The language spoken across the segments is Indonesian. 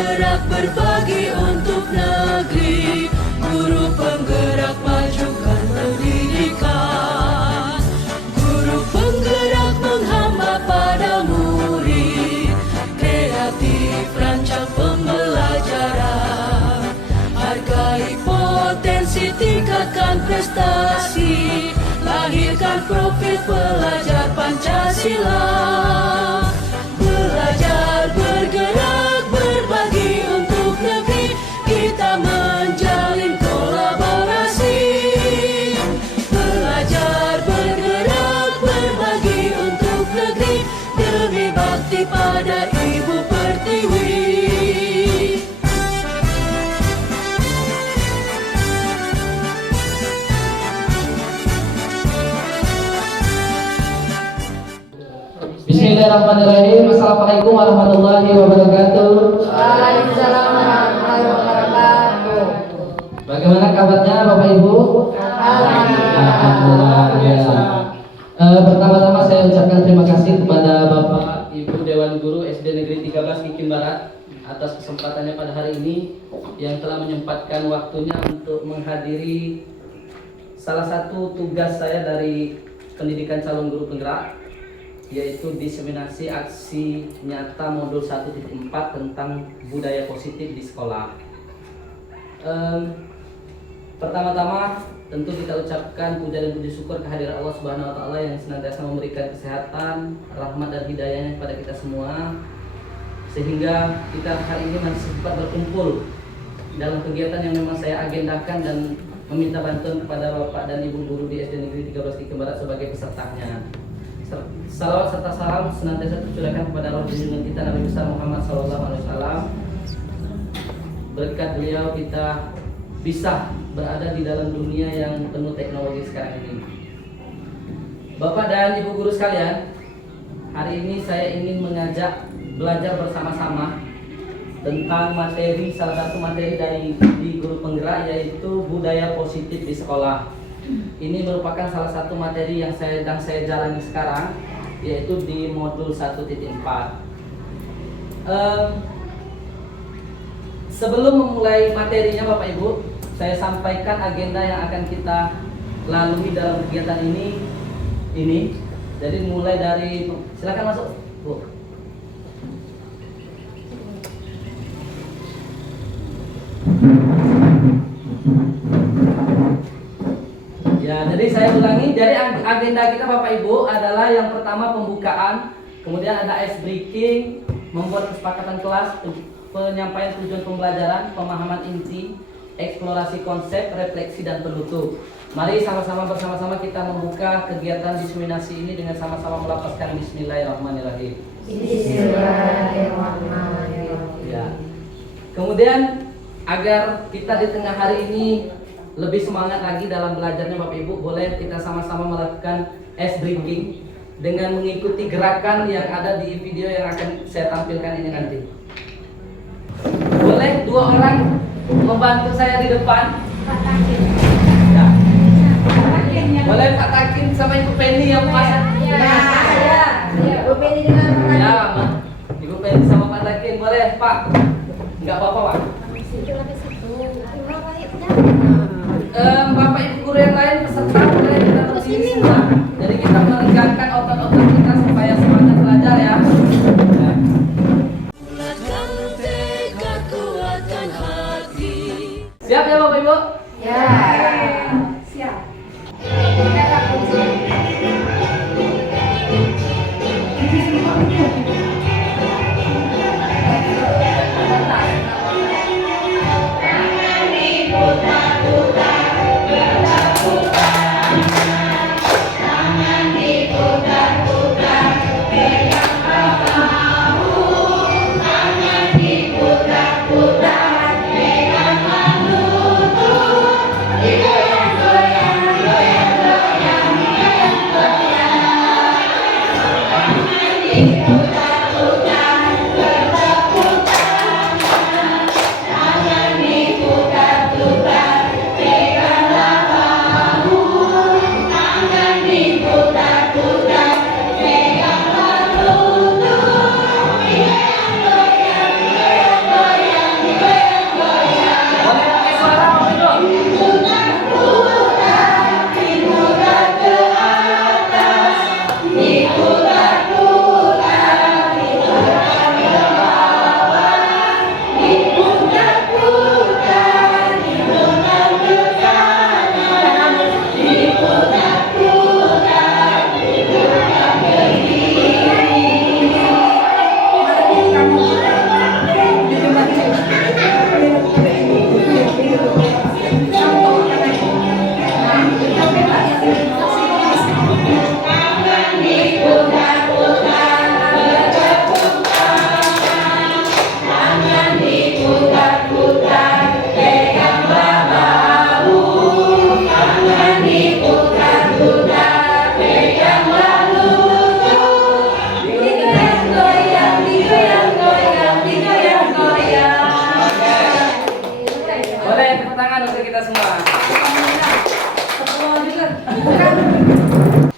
penggerak berbagi untuk negeri, guru penggerak majukan pendidikan, guru penggerak menghamba pada murid, kreatif rancang pembelajaran, hargai potensi, tingkatkan prestasi, lahirkan profil pelajar Pancasila. Belajar, bergerak, berbagi untuk negeri, kita menjalin kolaborasi. Belajar, bergerak, berbagi untuk negeri, demi bakti pada Ibu Pertiwi. Bismillahirrahmanirrahim. Assalamualaikum warahmatullahi wabarakatuh. Waalaikumsalam warahmatullahi wabarakatuh. Bagaimana kabarnya Bapak Ibu? Alhamdulillah. Pertama-tama saya ucapkan terima kasih kepada Bapak Ibu Dewan Guru SD Negeri 13 Kikin Barat atas kesempatannya pada hari ini yang telah menyempatkan waktunya untuk menghadiri salah satu tugas saya dari pendidikan calon guru penggerak, yaitu diseminasi aksi nyata modul 1.4 tentang budaya positif di sekolah. Pertama-tama tentu kita ucapkan puja dan puji syukur kehadiran Allah Subhanahu wa taala yang senantiasa memberikan kesehatan, rahmat dan hidayahnya kepada kita semua, sehingga kita hari ini masih sempat berkumpul dalam kegiatan yang memang saya agendakan dan meminta bantuan kepada Bapak dan Ibu guru di SD Negeri 13 Kikin Barat sebagai pesertanya. Salawat serta salam senantiasa tercurahkan kepada roh junjungan kita Nabi besar Muhammad SAW. Berkat beliau kita bisa berada di dalam dunia yang penuh teknologi sekarang ini. Bapak dan Ibu guru sekalian, hari ini saya ingin mengajak belajar bersama-sama tentang materi, salah satu materi di guru penggerak, yaitu budaya positif di sekolah. Ini merupakan salah satu materi yang sedang saya jalani sekarang, yaitu di modul 1.4. Sebelum memulai materinya Bapak Ibu, saya sampaikan agenda yang akan kita lalui dalam kegiatan ini. Jadi mulai dari, silakan masuk Bu. Ya, jadi saya ulangi. Jadi agenda kita Bapak Ibu adalah yang pertama pembukaan, kemudian ada ice breaking, membuat kesepakatan kelas, penyampaian tujuan pembelajaran, pemahaman inti, eksplorasi konsep, refleksi dan penutup. Mari bersama-sama kita membuka kegiatan diseminasi ini dengan sama-sama melafazkan Bismillahirrahmanirrahim. Bismillahirrahmanirrahim. Ya. Kemudian agar kita di tengah hari ini lebih semangat lagi dalam belajarnya Bapak Ibu, boleh kita sama-sama melakukan ice breaking dengan mengikuti gerakan yang ada di video yang akan saya tampilkan ini nanti. Boleh dua orang membantu saya di depan. Ya. Boleh Pak Takin sama Ibu Penny yang pas. Ya, Ibu Penny dengan Pak Takin. Ya, Ibu Penny sama Pak Takin, boleh Pak? Enggak apa-apa Pak. Bapak Ibu guru yang lain peserta boleh kita berdiri semua. Jadi kita meregangkan otot-otot kita supaya semangat belajar ya. Bulatkan tekad, kuatkan hati. Siap ya Bapak Ibu? Ya. Siap. tepuk tangan untuk kita semua.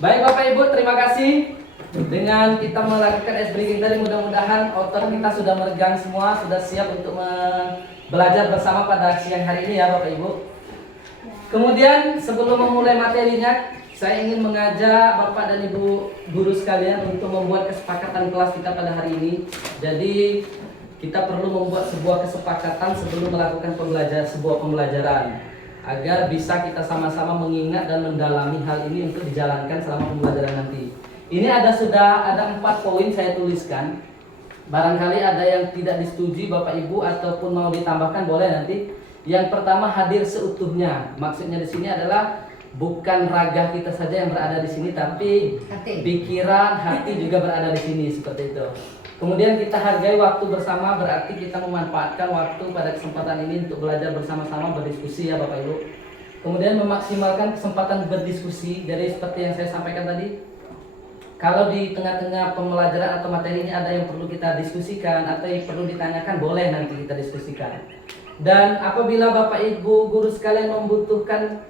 Baik Bapak Ibu, terima kasih. Dengan kita melakukan ice breaking tadi, mudah-mudahan otot kita sudah meregang semua, sudah siap untuk belajar bersama pada siang hari ini ya Bapak Ibu. Kemudian sebelum memulai materinya, saya ingin mengajak Bapak dan Ibu guru sekalian untuk membuat kesepakatan kelas kita pada hari ini. Jadi kita perlu membuat sebuah kesepakatan sebelum melakukan sebuah pembelajaran, agar bisa kita sama-sama mengingat dan mendalami hal ini untuk dijalankan selama pembelajaran nanti. Ini sudah ada 4 poin saya tuliskan. Barangkali ada yang tidak disetujui Bapak Ibu ataupun mau ditambahkan boleh nanti. Yang pertama, hadir seutuhnya. Maksudnya di sini adalah bukan raga kita saja yang berada di sini, tapi pikiran, hati juga berada di sini seperti itu. Kemudian kita hargai waktu bersama, berarti kita memanfaatkan waktu pada kesempatan ini untuk belajar bersama-sama, berdiskusi ya Bapak Ibu. Kemudian memaksimalkan kesempatan berdiskusi. Jadi seperti yang saya sampaikan tadi, kalau di tengah-tengah pembelajaran atau materi ini ada yang perlu kita diskusikan atau yang perlu ditanyakan, boleh nanti kita diskusikan. Dan apabila Bapak Ibu guru sekalian membutuhkan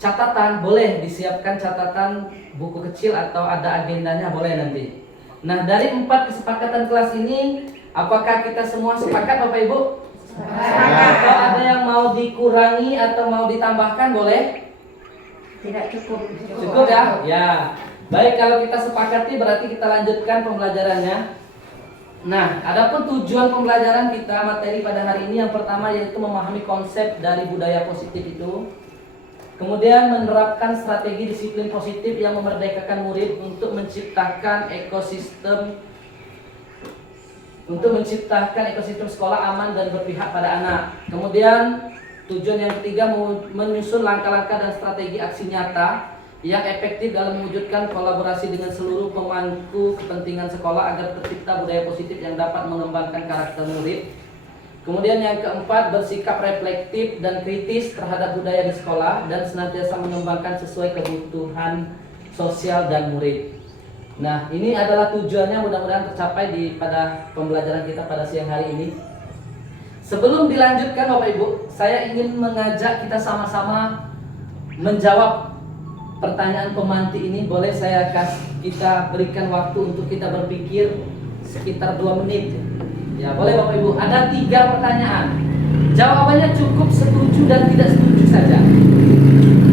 catatan, boleh disiapkan catatan buku kecil atau ada agendanya, boleh nanti. Nah, dari 4 kesepakatan kelas ini, apakah kita semua sepakat Bapak Ibu? Sepakat. Atau ada yang mau dikurangi atau mau ditambahkan, boleh? Tidak cukup. Cukup ya? Ya. Baik, kalau kita sepakati berarti kita lanjutkan pembelajarannya. Nah, adapun tujuan pembelajaran kita materi pada hari ini yang pertama yaitu memahami konsep dari budaya positif itu. Kemudian menerapkan strategi disiplin positif yang memerdekakan murid untuk menciptakan ekosistem sekolah aman dan berpihak pada anak. Kemudian tujuan yang ketiga menyusun langkah-langkah dan strategi aksi nyata yang efektif dalam mewujudkan kolaborasi dengan seluruh pemangku kepentingan sekolah agar tercipta budaya positif yang dapat mengembangkan karakter murid. Kemudian yang keempat, bersikap reflektif dan kritis terhadap budaya di sekolah dan senantiasa mengembangkan sesuai kebutuhan sosial dan murid. Nah, ini adalah tujuannya, mudah-mudahan tercapai pada pembelajaran kita pada siang hari ini. Sebelum dilanjutkan Bapak Ibu, saya ingin mengajak kita sama-sama menjawab pertanyaan pemanti ini. Boleh kita berikan waktu untuk kita berpikir sekitar 2 menit. Ya, boleh Bapak Ibu. Ada 3 pertanyaan. Jawabannya cukup setuju dan tidak setuju saja.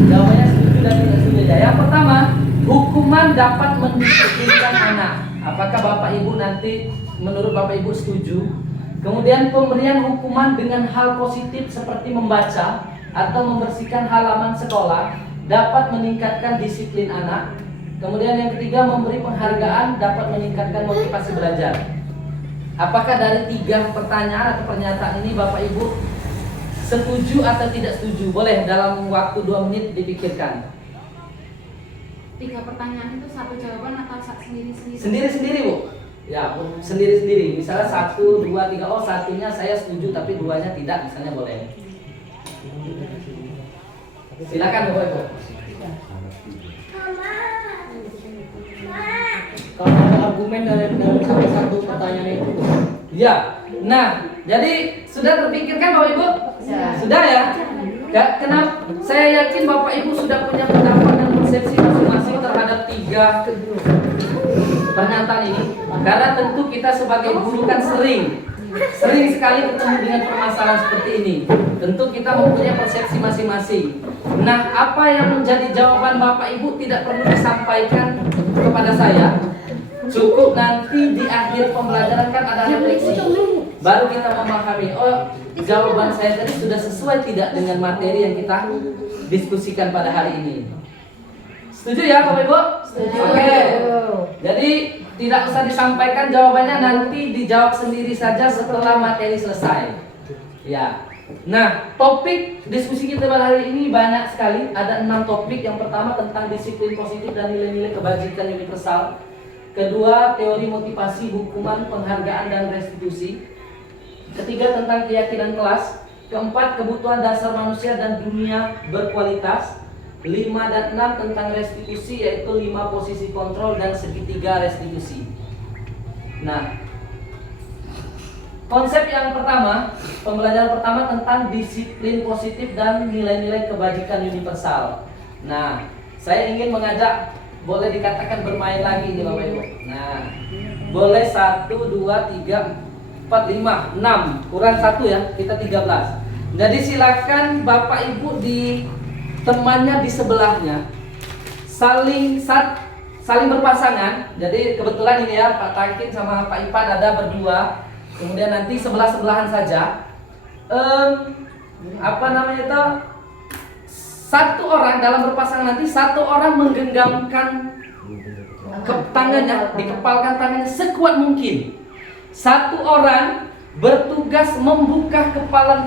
Jawabannya setuju dan tidak setuju saja. Yang pertama, hukuman dapat mendisiplinkan anak. Apakah Bapak Ibu nanti menurut Bapak Ibu setuju? Kemudian pemberian hukuman dengan hal positif seperti membaca atau membersihkan halaman sekolah dapat meningkatkan disiplin anak. Kemudian yang ketiga, memberi penghargaan dapat meningkatkan motivasi belajar. Apakah dari 3 pertanyaan atau pernyataan ini Bapak Ibu setuju atau tidak setuju? Boleh dalam waktu 2 menit dipikirkan. 3 pertanyaan itu 1 jawaban atau sendiri-sendiri? Sendiri-sendiri Bu. Ya, sendiri-sendiri. Misalnya 1, 2, 3. Oh, satunya saya setuju tapi 2-nya tidak, misalnya boleh. Silakan Bapak Ibu. Kalau ada argumen dari salah satu pertanyaan itu. Ya. Nah, jadi sudah terpikirkan Bapak Ibu? Sudah ya? Kenapa? Saya yakin Bapak Ibu sudah punya pendapat dan persepsi masing-masing terhadap 3 pernyataan ini. Karena tentu kita sebagai guru kan sering sekali ketemu dengan permasalahan seperti ini. Tentu kita mempunyai persepsi masing-masing. Nah, apa yang menjadi jawaban Bapak Ibu tidak perlu disampaikan kepada saya. Cukup nanti di akhir pembelajaran kan ada refleksi. Baru kita memahami, oh jawaban saya tadi sudah sesuai tidak dengan materi yang kita diskusikan pada hari ini. Setuju ya Bapak Ibu? Setuju. Oke. Jadi tidak usah disampaikan jawabannya, nanti dijawab sendiri saja setelah materi selesai. Ya. Nah, topik diskusi kita pada hari ini banyak sekali. Ada 6 topik. Yang pertama tentang disiplin positif dan nilai-nilai kebajikan universal. Kedua, teori motivasi, hukuman, penghargaan dan restitusi. Ketiga, tentang keyakinan kelas. Keempat, kebutuhan dasar manusia dan dunia berkualitas. 5 dan 6 tentang restitusi, yaitu 5 posisi kontrol dan segitiga restitusi. Nah, konsep yang pertama, pembelajaran pertama tentang disiplin positif dan nilai-nilai kebajikan universal. Nah, saya ingin mengajak, boleh dikatakan bermain lagi nih Bapak Ibu. Nah, boleh 1, 2, 3, 4, 5, 6, kurang 1 ya, kita 13. Jadi silakan Bapak Ibu di temannya di sebelahnya saling berpasangan. Jadi kebetulan ini ya Pak Takin sama Pak Ipan ada berdua. Kemudian nanti sebelah-sebelahan saja. Satu orang dalam berpasangan nanti satu orang menggenggamkan tangannya, dikepalkan tangannya sekuat mungkin. Satu orang bertugas membuka kepalan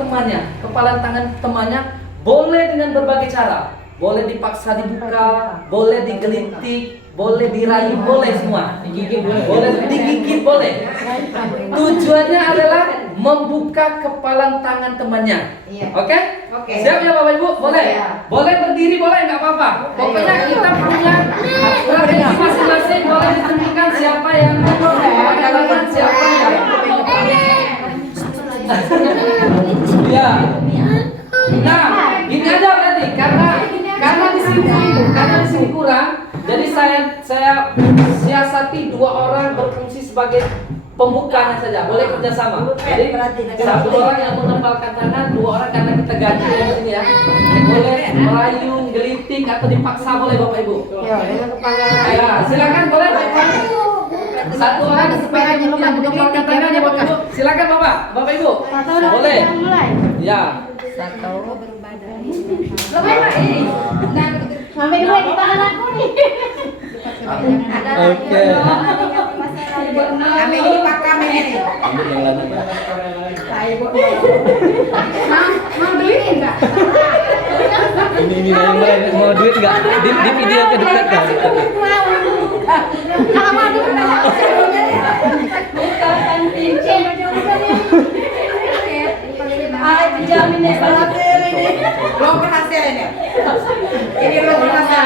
tangan temannya, boleh dengan berbagai cara. Boleh dipaksa dibuka, boleh digelitik, boleh dirayu, boleh semua. Digigit boleh. Tujuannya adalah membuka kepalan tangan temannya. Oke? Siap ya Bapak Ibu? Boleh? Boleh berdiri, boleh, nggak apa-apa. Pokoknya kita punya strategi masing-masing, boleh ditentukan siapa yang melakukan, siapa yang ya. Nah, gini aja berarti karena di sini kurang, jadi saya siasati 2 orang berfungsi sebagai pembukanya saja, boleh kerjasama. Jadi 1 orang yang mengepalkan tangan, 2 orang karena kita ganti di sini ya. Boleh merayu, gelitik atau dipaksa boleh Bapak Ibu. Ya, silakan boleh. 1 orang yang mengepalkan tangannya Bapak Ibu. Silakan Bapak Ibu. Boleh. Ya. Sampai dua di tangan aku nih. Oke. Ambil ini pakai ini. Ambil yang lain aja. Mau duit enggak? Ini yang lain mau duit nggak? Di video ke dekat kan? Kalau mau duit Bukan cincin. penjamin nih berhasil ini. Belum berhasil ini. Ini belum berhasil.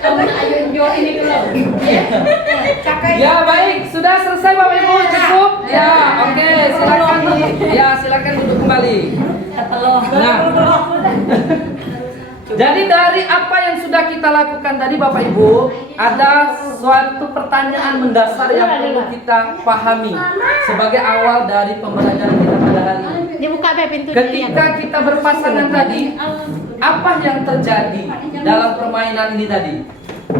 Kamu ayun jo ini dulu. Ya baik, sudah selesai Bapak Ibu, cukup? Ya, oke, silakan. Ya, silakan duduk kembali. Nah, jadi dari apa yang sudah kita lakukan tadi Bapak Ibu, ada suatu pertanyaan mendasar yang perlu kita pahami sebagai awal dari pembelajaran kita pada hari ini. Dibuka pintunya. Ketika kita berpasangan tadi, apa yang terjadi dalam permainan ini tadi?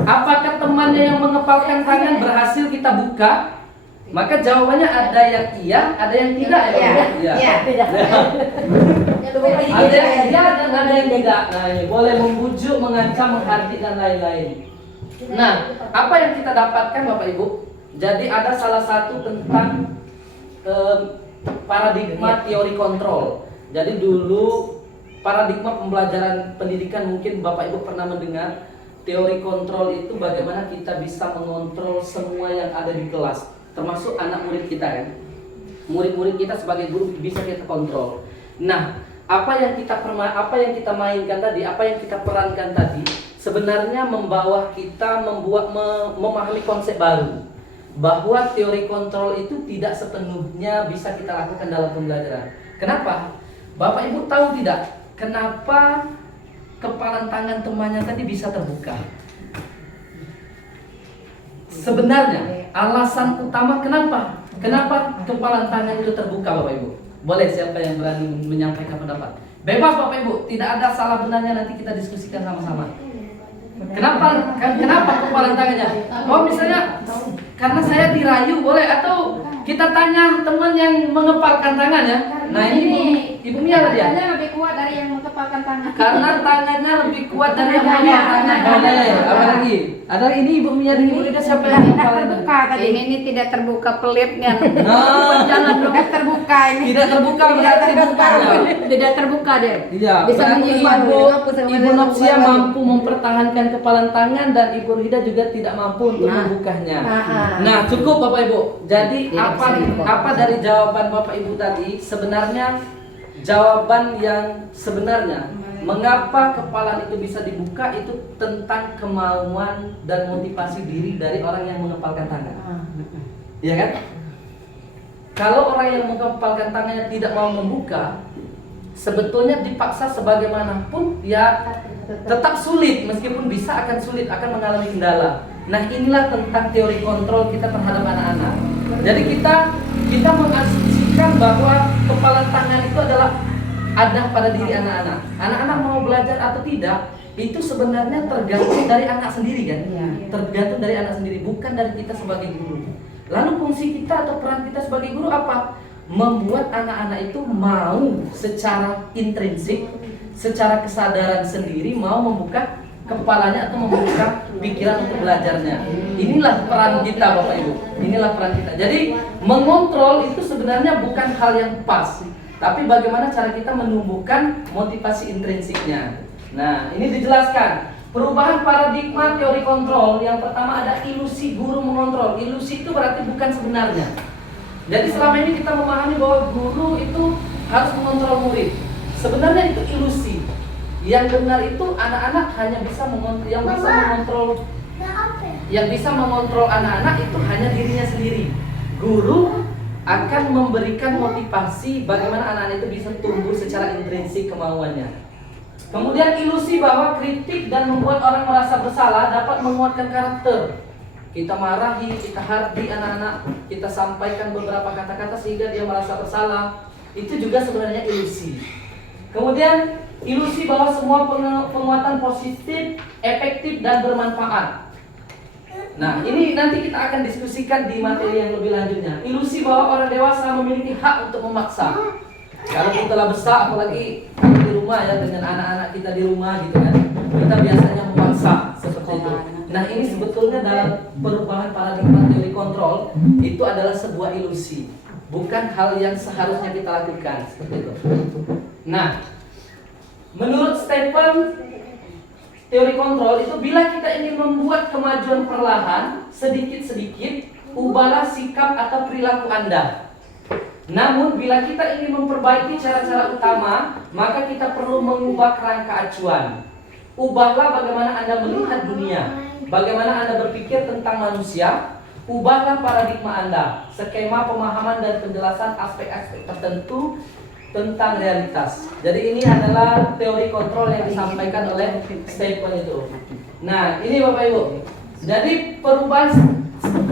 Apakah temannya yang mengepalkan tangan berhasil kita buka? Maka jawabannya ada yang iya, ada yang tidak ya. Iya. Ada yang iya dan ada yang tidak. Nah, ini boleh membujuk, mengancam, menghardik dan lain-lain. Nah, apa yang kita dapatkan Bapak Ibu? Jadi ada salah satu tentang paradigma teori kontrol. Jadi dulu paradigma pembelajaran pendidikan mungkin Bapak Ibu pernah mendengar teori kontrol itu bagaimana kita bisa mengontrol semua yang ada di kelas, termasuk anak murid kita kan. Murid-murid kita sebagai guru bisa kita kontrol. Nah, apa yang kita mainkan tadi, apa yang kita perankan tadi sebenarnya membawa kita memahami konsep baru. Bahwa teori kontrol itu tidak sepenuhnya bisa kita lakukan dalam pembelajaran. Kenapa? Bapak Ibu tahu tidak? Kenapa kepalan tangan temannya tadi bisa terbuka? Sebenarnya alasan utama kenapa kepalan tangan itu terbuka Bapak Ibu? Boleh siapa yang berani menyampaikan pendapat? Bebas Bapak Ibu, tidak ada salah benarnya, nanti kita diskusikan sama-sama. Kenapa kepalan tangannya? Oh misalnya karena saya dirayu boleh, atau kita tanya teman yang mengepalkan tangannya. Nah ini Ibu Mia lah dia. Tangannya lebih kuat dari yang mengepalkan tangan. Karena tangannya lebih kuat dari yang mengepalkan tangan. Boleh. Apa lagi? Ada ini Ibu Mia dan Ibu Rida, siapa yang mengepalkan tangan? Ini tidak terbuka pelitnya. Nah, Jangan belum terbuka ini. tidak terbuka berarti bukan. Tidak terbuka deh. Iya, Bisa berarti menyimpan Ibu Nopsia mampu mempertahankan kepalan tangan dan Ibu Rida juga tidak mampu untuk membukanya. Nah, cukup Bapak Ibu. Jadi apa dari jawaban Bapak Ibu tadi sebenarnya jawaban yang sebenarnya mengapa kepalan itu bisa dibuka itu tentang kemauan dan motivasi diri dari orang yang mengepalkan tangan. Iya kan? kalau orang yang mengepalkan tangannya tidak mau membuka, sebetulnya dipaksa sebagaimanapun ya tetap sulit, meskipun bisa akan sulit, akan mengalami kendala. Nah, inilah tentang teori kontrol kita terhadap anak-anak. Jadi kita mengasumsikan bahwa kepalan tangan itu adalah ada pada diri anak-anak. Anak-anak mau belajar atau tidak, itu sebenarnya tergantung dari anak sendiri kan? Tergantung dari anak sendiri, bukan dari kita sebagai guru. Lalu fungsi kita atau peran kita sebagai guru apa? Membuat anak-anak itu mau secara intrinsik, secara kesadaran sendiri mau membuka kepalanya atau membuka pikiran untuk belajarnya. Inilah peran kita Bapak Ibu. Inilah peran kita. Jadi mengontrol itu sebenarnya bukan hal yang pas, tapi bagaimana cara kita menumbuhkan motivasi intrinsiknya. Nah, ini dijelaskan. Perubahan paradigma teori kontrol. Yang pertama ada ilusi guru mengontrol. Ilusi itu berarti bukan sebenarnya. Jadi selama ini kita memahami bahwa guru itu harus mengontrol murid. Sebenarnya itu ilusi. Yang benar itu anak-anak hanya bisa mengontrol, yang bisa mengontrol anak-anak itu hanya dirinya sendiri. Guru akan memberikan motivasi bagaimana anak-anak itu bisa tumbuh secara intrinsik kemauannya. Kemudian ilusi bahwa kritik dan membuat orang merasa bersalah dapat menguatkan karakter. Kita marahi, kita hardi anak-anak, kita sampaikan beberapa kata-kata sehingga dia merasa bersalah. Itu juga sebenarnya ilusi. Kemudian ilusi bahwa semua penguatan positif, efektif dan bermanfaat. Nah, ini nanti kita akan diskusikan di materi yang lebih lanjutnya. Ilusi bahwa orang dewasa memiliki hak untuk memaksa. Kalau kita telah besar, apalagi di rumah ya, dengan anak-anak kita di rumah gitu kan, kita biasanya memaksa seperti itu. Nah, ini sebetulnya dalam perubahan paradigma teori kontrol itu adalah sebuah ilusi, bukan hal yang seharusnya kita lakukan seperti itu. Nah, menurut Stephen, teori kontrol itu bila kita ingin membuat kemajuan perlahan, sedikit-sedikit, ubahlah sikap atau perilaku Anda. Namun bila kita ingin memperbaiki cara-cara utama, maka kita perlu mengubah kerangka acuan. Ubahlah bagaimana Anda melihat dunia, bagaimana Anda berpikir tentang manusia. Ubahlah paradigma Anda, skema pemahaman dan penjelasan aspek-aspek tertentu tentang realitas. Jadi ini adalah teori kontrol yang disampaikan oleh Stephen itu. Nah, ini Bapak Ibu. Jadi perubahan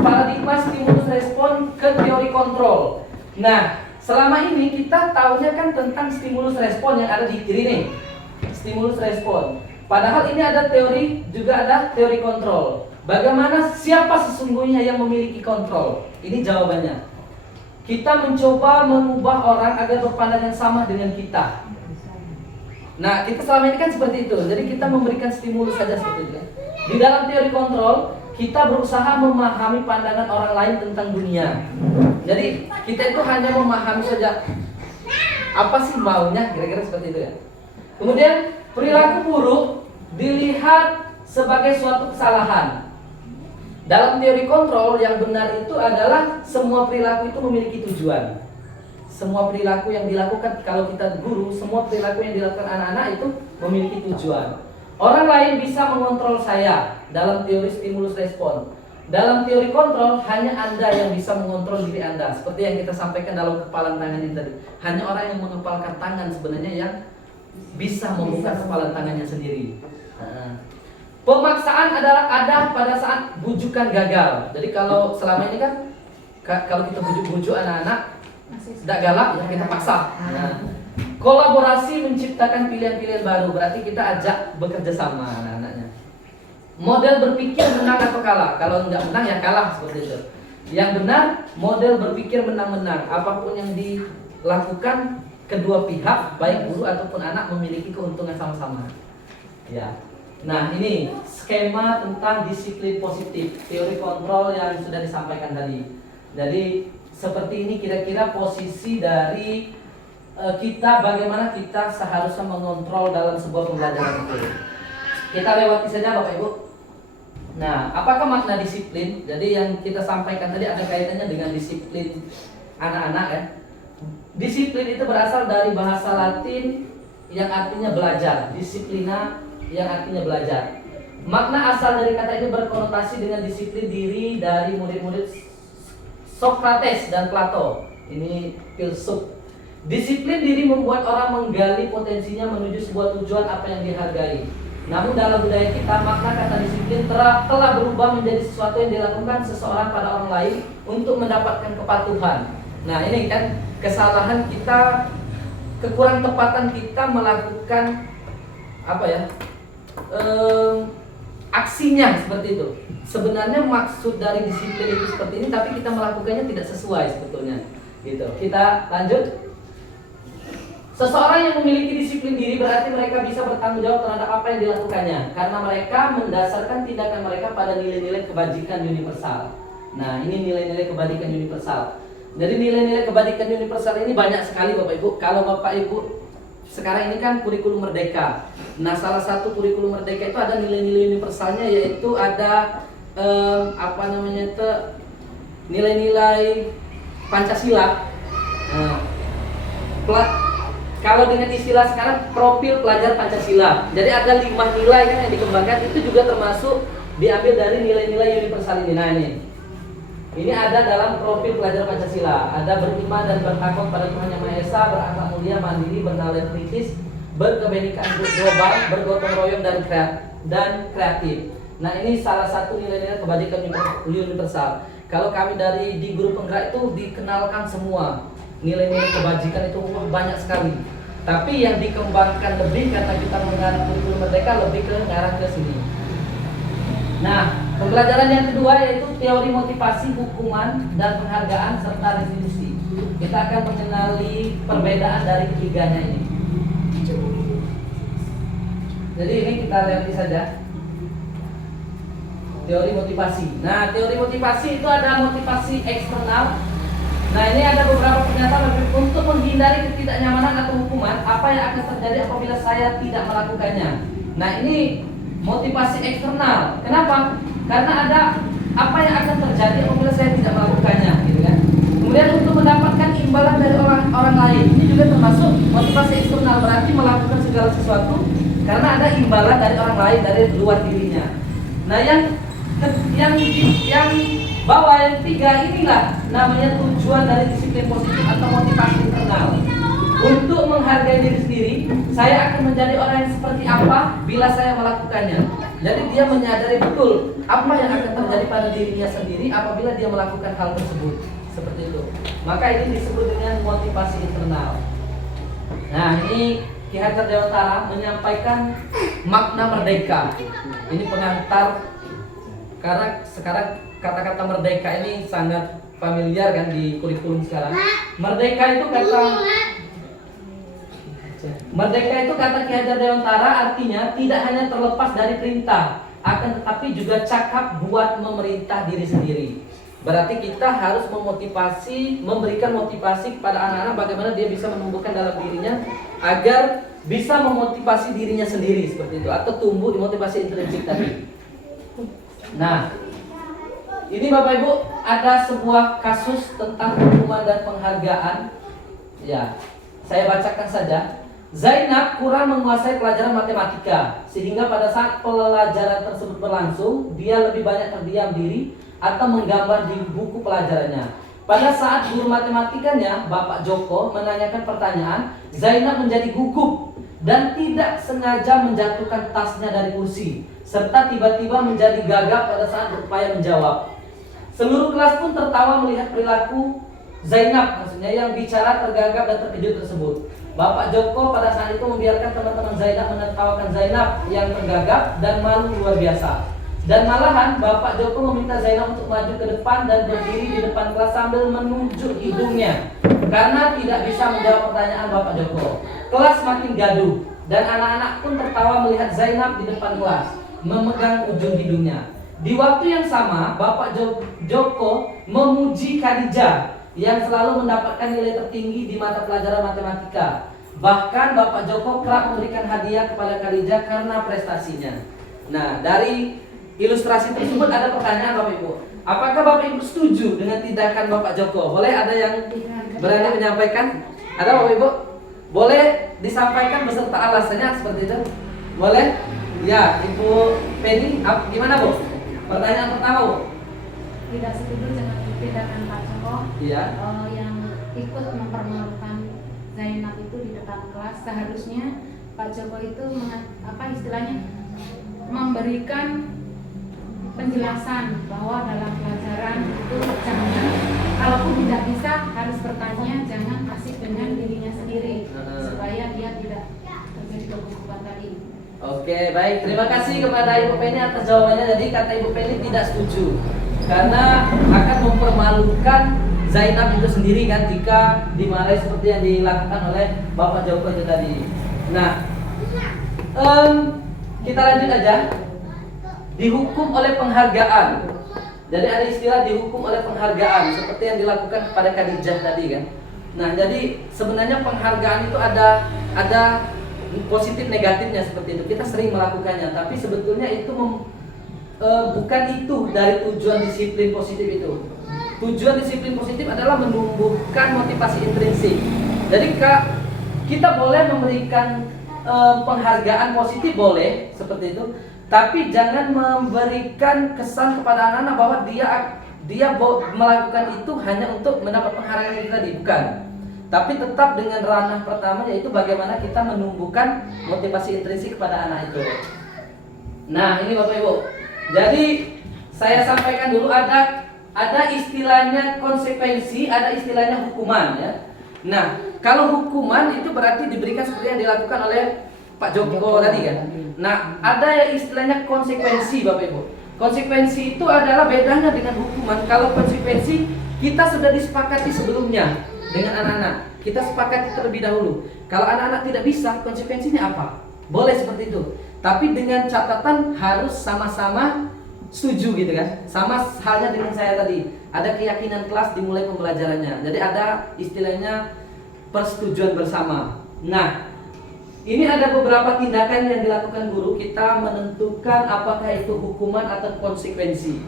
paradigma stimulus respon ke teori kontrol. Nah, selama ini kita tahunya kan tentang stimulus respon yang ada di kiri nih. Stimulus respon. Padahal ini ada teori, juga ada teori kontrol. Bagaimana, siapa sesungguhnya yang memiliki kontrol? Ini jawabannya. Kita mencoba mengubah orang agar berpandangan sama dengan kita. Nah, kita selama ini kan seperti itu. Jadi kita memberikan stimulus saja seperti itu. Di dalam teori kontrol, kita berusaha memahami pandangan orang lain tentang dunia. Jadi kita itu hanya memahami saja apa sih maunya, kira-kira seperti itu ya. Kemudian perilaku buruk dilihat sebagai suatu kesalahan. Dalam teori kontrol yang benar itu adalah semua perilaku itu memiliki tujuan. Semua perilaku yang dilakukan, kalau kita guru, semua perilaku yang dilakukan anak-anak itu memiliki tujuan. Orang lain bisa mengontrol saya dalam teori stimulus respon. Dalam teori kontrol, hanya Anda yang bisa mengontrol diri Anda. Seperti yang kita sampaikan dalam kepalan tangan ini tadi. Hanya orang yang mengepalkan tangan sebenarnya yang bisa membuka kepalan tangannya sendiri. Pemaksaan adalah ada pada saat bujukan gagal. Jadi kalau selama ini kan, kalau kita bujuk-bujuk anak-anak tidak galak, ya kita paksa. Kolaborasi menciptakan pilihan-pilihan baru, berarti kita ajak bekerja sama anak-anaknya. Model berpikir menang atau kalah. Kalau nggak menang ya kalah, seperti itu. Yang benar, model berpikir menang-menang. Apapun yang dilakukan kedua pihak, baik guru ataupun anak, memiliki keuntungan sama-sama. Ya. Nah, ini skema tentang disiplin positif, teori kontrol yang sudah disampaikan tadi. Jadi seperti ini kira-kira posisi dari kita, bagaimana kita seharusnya mengontrol dalam sebuah pembelajaran itu. Kita lewati saja Bapak Ibu. Nah, apakah makna disiplin? Jadi yang kita sampaikan tadi ada kaitannya dengan disiplin anak-anak ya. Disiplin itu berasal dari bahasa Latin yang artinya belajar, disiplina yang artinya belajar. Makna asal dari kata ini berkonotasi dengan disiplin diri dari murid-murid Sokrates dan Plato. Ini filsuf. Disiplin diri membuat orang menggali potensinya menuju sebuah tujuan apa yang dihargai. Namun dalam budaya kita, makna kata disiplin telah berubah menjadi sesuatu yang dilakukan seseorang pada orang lain untuk mendapatkan kepatuhan. Nah ini kan kesalahan kita, kekurang tepatan kita melakukan apa ya, aksinya seperti itu. Sebenarnya maksud dari disiplin itu seperti ini, tapi kita melakukannya tidak sesuai sebetulnya. Gitu. Kita lanjut. Seseorang yang memiliki disiplin diri berarti mereka bisa bertanggung jawab terhadap apa yang dilakukannya, karena mereka mendasarkan tindakan mereka pada nilai-nilai kebajikan universal. Nah, ini nilai-nilai kebajikan universal. Jadi nilai-nilai kebajikan universal ini banyak sekali Bapak Ibu. Kalau Bapak Ibu sekarang ini kan kurikulum merdeka. Nah, salah satu kurikulum merdeka itu ada nilai-nilai universalnya, yaitu ada nilai-nilai Pancasila. Nah, kalau dengan istilah sekarang profil pelajar Pancasila. Jadi ada 5 nilai kan yang dikembangkan, itu juga termasuk diambil dari nilai-nilai universal ini. Nah ini ada dalam profil pelajar Pancasila. Ada beriman dan bertakwa pada Tuhan Yang Maha Esa, berakhlak mulia, mandiri, bernalar kritis, berkebenekaan global, bergotong royong dan kreatif. Nah ini salah satu nilai-nilai kebajikan universal. Kalau kami di guru penggerak itu dikenalkan semua nilai-nilai kebajikan itu banyak sekali. Tapi yang dikembangkan lebih karena kita mengenal kurikulum merdeka lebih ke ngarah ke sini. Nah, pembelajaran yang kedua yaitu teori motivasi, hukuman, dan penghargaan serta restitusi. Kita akan mengenali perbedaan dari ketiganya ini. Jadi ini kita lihat saja. Teori motivasi. Nah, teori motivasi itu ada motivasi eksternal. Nah, ini ada beberapa pernyataan untuk menghindari ketidaknyamanan atau hukuman. Apa yang akan terjadi apabila saya tidak melakukannya? Nah, ini motivasi eksternal. Kenapa? Karena ada apa yang akan terjadi apabila saya tidak melakukannya, gitu kan? Kemudian untuk mendapatkan imbalan dari orang lain, ini juga termasuk motivasi eksternal, berarti melakukan segala sesuatu karena ada imbalan dari orang lain, dari luar dirinya. Nah, yang bawah yang 3 inilah namanya tujuan dari disiplin positif atau motivasi internal. Untuk menghargai diri sendiri, saya akan menjadi orang yang seperti apa bila saya melakukannya. Jadi dia menyadari betul apa yang akan terjadi pada dirinya sendiri apabila dia melakukan hal tersebut. Seperti itu. Maka ini disebut dengan motivasi internal. Nah, ini Ki Hajar Dewantara menyampaikan makna merdeka. Ini pengantar, karena sekarang kata-kata merdeka ini sangat familiar kan di kurikulum sekarang. Merdeka itu kata Ki Hajar Dewantara artinya tidak hanya terlepas dari perintah, akan tetapi juga cakap buat memerintah diri sendiri. Berarti kita harus memberikan motivasi kepada anak-anak bagaimana dia bisa menumbuhkan dalam dirinya agar bisa memotivasi dirinya sendiri seperti itu, atau tumbuh di motivasi intrinsik tadi. Nah, ini Bapak Ibu ada sebuah kasus tentang hukuman dan penghargaan. Ya, saya bacakan saja. Zainab kurang menguasai pelajaran matematika, sehingga pada saat pelajaran tersebut berlangsung, dia lebih banyak terdiam diri atau menggambar di buku pelajarannya. Pada saat guru matematikanya, Bapak Joko, menanyakan pertanyaan, Zainab menjadi gugup dan tidak sengaja menjatuhkan tasnya dari kursi, serta tiba-tiba menjadi gagap pada saat berupaya menjawab. Seluruh kelas pun tertawa melihat perilaku Zainab, maksudnya yang bicara tergagap dan terkejut tersebut. Bapak Joko pada saat itu membiarkan teman-teman Zainab menertawakan Zainab yang tergagap dan malu luar biasa. Dan malahan Bapak Joko meminta Zainab untuk maju ke depan dan berdiri di depan kelas sambil menunjuk hidungnya karena tidak bisa menjawab pertanyaan Bapak Joko. Kelas makin gaduh dan anak-anak pun tertawa melihat Zainab di depan kelas memegang ujung hidungnya. Di waktu yang sama, Bapak Joko memuji Khadijah yang selalu mendapatkan nilai tertinggi di mata pelajaran matematika. Bahkan Bapak Joko kerap memberikan hadiah kepada Khadijah karena prestasinya. Nah, dari ilustrasi tersebut ada pertanyaan Bapak Ibu. Apakah Bapak Ibu setuju dengan tindakan Bapak Joko? Boleh ada yang berani menyampaikan? Ada Bapak Ibu? Boleh disampaikan beserta alasannya seperti itu? Boleh? Ya, Ibu Penny, gimana Bu? Pertanyaan pertama Bu. Tidak setuju dengan tindakan Pak Joko. Iya. Yang ikut mempermalukan Zainab itu di depan kelas. Seharusnya Pak Joko itu istilahnya memberikan penjelasan bahwa dalam pelajaran itu jangan, kalaupun tidak bisa harus bertanya, jangan asik dengan dirinya sendiri supaya dia tidak terjadi kegugupan tadi. Oke, baik. Terima kasih kepada Ibu Penny atas jawabannya. Jadi kata Ibu Penny tidak setuju karena akan mempermalukan Zainab itu sendiri kan jika dimarahi seperti yang dilakukan oleh Bapak Joko itu tadi. Nah, kita lanjut aja. Dihukum oleh penghargaan. Jadi ada istilah dihukum oleh penghargaan seperti yang dilakukan kepada Khadijah tadi kan. Nah, jadi sebenarnya penghargaan itu ada positif negatifnya seperti itu. Kita sering melakukannya, tapi sebetulnya itu bukan itu dari tujuan disiplin positif itu. Tujuan disiplin positif adalah menumbuhkan motivasi intrinsik. Jadi kita boleh memberikan penghargaan positif boleh seperti itu. Tapi jangan memberikan kesan kepada anak-anak bahwa dia melakukan itu hanya untuk mendapat penghargaan itu tadi, bukan. Tapi tetap dengan ranah pertama yaitu bagaimana kita menumbuhkan motivasi intrinsik kepada anak itu. Nah, ini Bapak Ibu. Jadi saya sampaikan dulu ada istilahnya konsekuensi, ada istilahnya hukuman ya. Nah, kalau hukuman itu berarti diberikan seperti yang dilakukan oleh Pak Joko tadi kan. Nah, ada yang istilahnya konsekuensi Bapak Ibu. Konsekuensi itu adalah bedanya dengan hukuman. Kalau konsekuensi kita sudah disepakati sebelumnya dengan anak-anak. Kita sepakati terlebih dahulu. Kalau anak-anak tidak bisa, konsekuensinya apa? Boleh seperti itu. Tapi dengan catatan harus sama-sama setuju gitu kan. Sama halnya dengan saya tadi. Ada keyakinan kelas dimulai pembelajarannya. Jadi ada istilahnya persetujuan bersama. Nah, ini ada beberapa tindakan yang dilakukan guru. Kita menentukan apakah itu hukuman atau konsekuensi.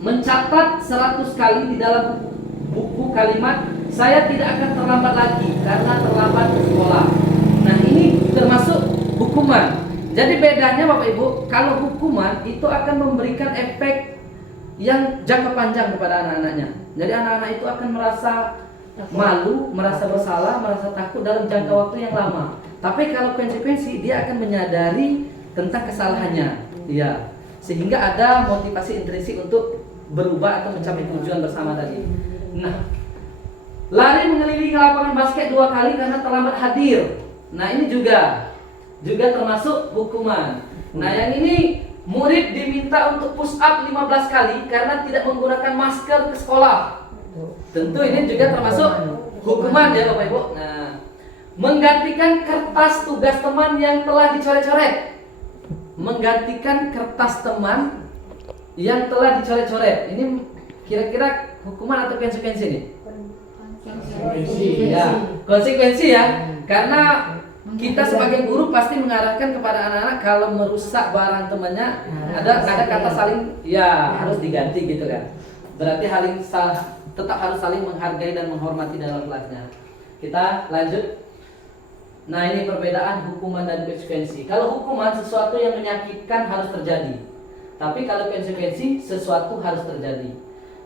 Mencatat 100 kali di dalam buku kalimat saya tidak akan terlambat lagi karena terlambat ke sekolah. Nah, ini termasuk hukuman. Jadi bedanya Bapak Ibu, kalau hukuman itu akan memberikan efek yang jangka panjang kepada anak-anaknya. Jadi anak-anak itu akan merasa malu, merasa bersalah, merasa takut dalam jangka waktu yang lama. Tapi kalau konsekuensi dia akan menyadari tentang kesalahannya, ya, sehingga ada motivasi intrinsik untuk berubah atau mencapai tujuan bersama tadi. Nah, lari mengelilingi lapangan basket 2 kali karena terlambat hadir. Nah, ini juga termasuk hukuman. Nah, yang ini murid diminta untuk push up 15 kali karena tidak menggunakan masker ke sekolah. Tentu ini juga termasuk hukuman ya Bapak Ibu. Nah, menggantikan kertas tugas teman yang telah dicoret-coret. Menggantikan kertas teman yang telah dicoret-coret. Ini kira-kira hukuman atau konsekuensi nih? Konsekuensi. Ya, konsekuensi ya. Karena kita sebagai guru pasti mengarahkan kepada anak-anak kalau merusak barang temannya ada kata saling ya harus diganti gitu kan. Berarti tetap harus saling menghargai dan menghormati dalam kelasnya. Kita lanjut. Nah, ini perbedaan hukuman dan konsekuensi. Kalau hukuman sesuatu yang menyakitkan harus terjadi. Tapi kalau konsekuensi sesuatu harus terjadi.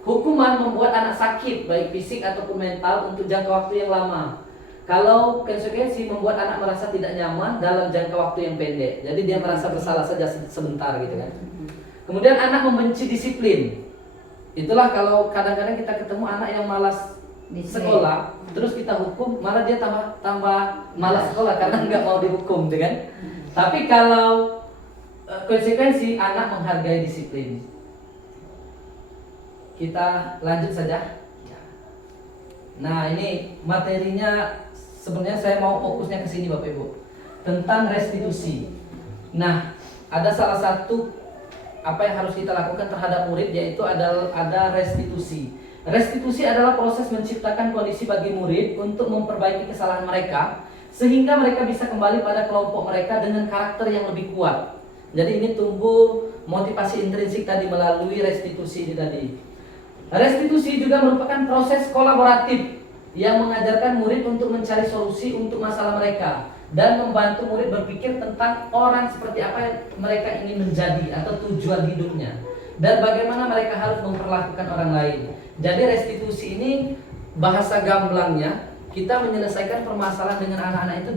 Hukuman membuat anak sakit baik fisik ataupun mental untuk jangka waktu yang lama. Kalau konsekuensi membuat anak merasa tidak nyaman dalam jangka waktu yang pendek. Jadi dia merasa bersalah saja sebentar gitu kan. Kemudian anak membenci disiplin. Itulah kalau kadang-kadang kita ketemu anak yang malas sekolah, terus kita hukum, malah dia tambah malas sekolah karena nggak mau dihukum, kan? Tapi kalau konsekuensi anak menghargai disiplin. Kita lanjut saja. Nah, ini materinya sebenarnya saya mau fokusnya ke sini Bapak Ibu. Tentang restitusi. Nah, ada salah satu apa yang harus kita lakukan terhadap murid yaitu ada restitusi. Restitusi adalah proses menciptakan kondisi bagi murid untuk memperbaiki kesalahan mereka sehingga mereka bisa kembali pada kelompok mereka dengan karakter yang lebih kuat. Jadi ini tumbuh motivasi intrinsik tadi melalui restitusi ini tadi. Restitusi juga merupakan proses kolaboratif yang mengajarkan murid untuk mencari solusi untuk masalah mereka dan membantu murid berpikir tentang orang seperti apa yang mereka ingin menjadi atau tujuan hidupnya dan bagaimana mereka harus memperlakukan orang lain. Jadi restitusi ini bahasa gamblangnya kita menyelesaikan permasalahan dengan anak-anak itu